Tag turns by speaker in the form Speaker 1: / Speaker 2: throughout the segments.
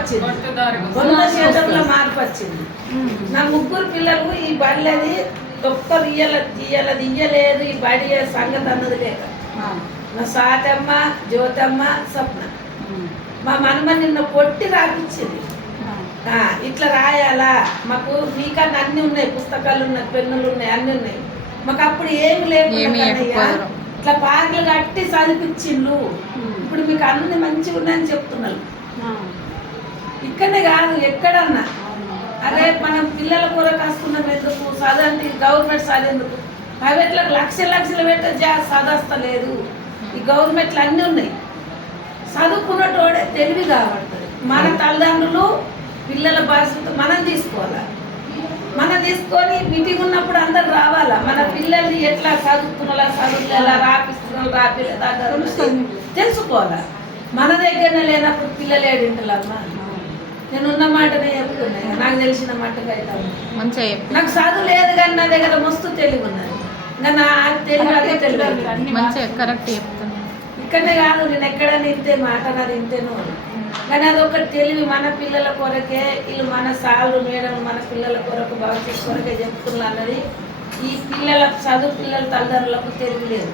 Speaker 1: వచ్చింది, వంద శాతంలో మార్పు వచ్చింది. నా ముగ్గురు పిల్లలు ఈ బడిలది ఒక్కరు ఇయ్యలేదు, ఈ బడి సంగతి అన్నది లేక. నా సాతమ్మ, జ్యోతమ్మ, స్వప్న మా మనమ నిన్న కొట్టి రాపించింది. ఇట్లా రాయాలా, మాకు మీకన్నా అన్ని ఉన్నాయి, పుస్తకాలు ఉన్నాయి, పెన్నులు ఉన్నాయి, అన్ని ఉన్నాయి. మాకు అప్పుడు ఏమి లేకుండా ఇట్లా పాటలు కట్టి చదివించిండ్రు. ఇప్పుడు మీకు అన్ని మంచిగా ఉన్నాయని చెప్తున్నారు. ఇక్కడనే కాదు ఎక్కడన్నా, అరే మనం పిల్లల కొరకు వస్తున్నాం ఎందుకు, చదండి గవర్నమెంట్ చదివేందుకు. ప్రైవేట్లకు లక్షలు పెట్టే చదవస్తలేదు. ఈ గవర్నమెంట్లు అన్నీ ఉన్నాయి. చదువుకున్నటోడే తెలివి కాబడుతుంది. మన తల్లిదండ్రులు పిల్లల బాధ్యత మనం తీసుకోవాలా. మనం తీసుకొని మీటింగ్ ఉన్నప్పుడు అందరు రావాలా. మన పిల్లల్ని ఎట్లా చదువుతున్నా, చదువులు ఎలా రాపిస్తున్నా, రాపిలేదా తెలుసుకోవాలా. మన దగ్గరనే లేనప్పుడు పిల్లలు ఏడింటలమ్మా. నేను ఉన్న మాటనే చెప్తున్నాయి, నాకు తెలిసిన మాటగా అయితే. నాకు చదువు లేదు కానీ నా దగ్గర మస్తు తెలివి ఉన్నది. ఇంకా నా తెలివి అదే తెలివి
Speaker 2: కరెక్ట్ చెప్తాను.
Speaker 1: ఇక్కడనే కాదు, నేను ఎక్కడైనా ఇంతే మాట నాది ఇంతేనో. కానీ అదొక తెలివి మన పిల్లల కొరకే. వీళ్ళు మన సార్లు మేడం మన పిల్లల కొరకు భవిష్యత్తు కొరకే చెప్తున్నారు అన్నది ఈ పిల్లల చదువు పిల్లల తల్లిదండ్రులకు తెలియలేదు.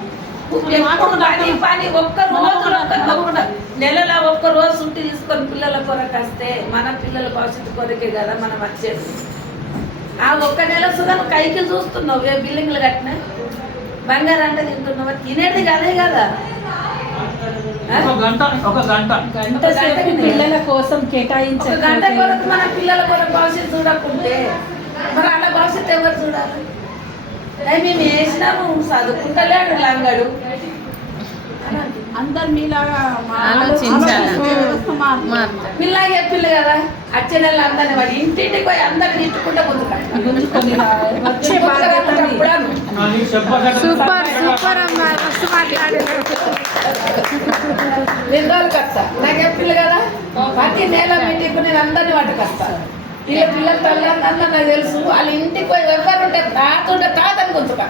Speaker 1: పని ఒక్క రోజు నెలలో ఒక్క రోజు సుట్టి తీసుకొని పిల్లల కొరకు వస్తే మన పిల్లల భవిష్యత్తు కొరకే కదా మనం వచ్చేది. ఆ ఒక్క నెల సుధా కైకి చూస్తున్నావు, ఏ బిల్డింగ్లు కట్టినా బంగారు అంటే తింటున్నావు, తినేది కదే కదా.
Speaker 3: పిల్లల కోసం కేటాయించే
Speaker 1: గంట కొరకు మన పిల్లల కొరకు భవిష్యత్తు చూడకుంటే మరి అలా భవిష్యత్తు ఎవరు చూడాలి? మేము వేసినాము, చదువుకుంటలేడు లంగడు.
Speaker 3: అందరు మీలాగా
Speaker 1: పిల్లగా చెప్పిల్లు కదా, వచ్చే నెల అందరిని వాడు ఇంటింటికి పోయి అందరిని ఇట్టుకుంటే నిర్ణయాలకు వస్తా. నాకు చెప్పిల్లు కదా, ప్రతి నెల మీటింగ్ నేను అందరినీ వాటికి వస్తాను. ఇలా పిల్లల తల్లిదండ్రులు నాకు తెలుసు. వాళ్ళ ఇంటికి పోయి ఎవరు ఉంటే తాతని గుంతుక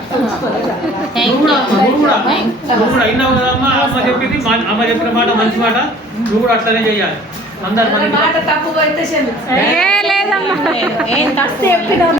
Speaker 4: అమ్మ చెప్పిన మాట మంచి మాట, నువ్వు కూడా అట్లనే చెయ్యాలి. అందరు
Speaker 1: మాట తప్పు అయితే
Speaker 3: లేదమ్మా, ఏం కష్టం చెప్పినా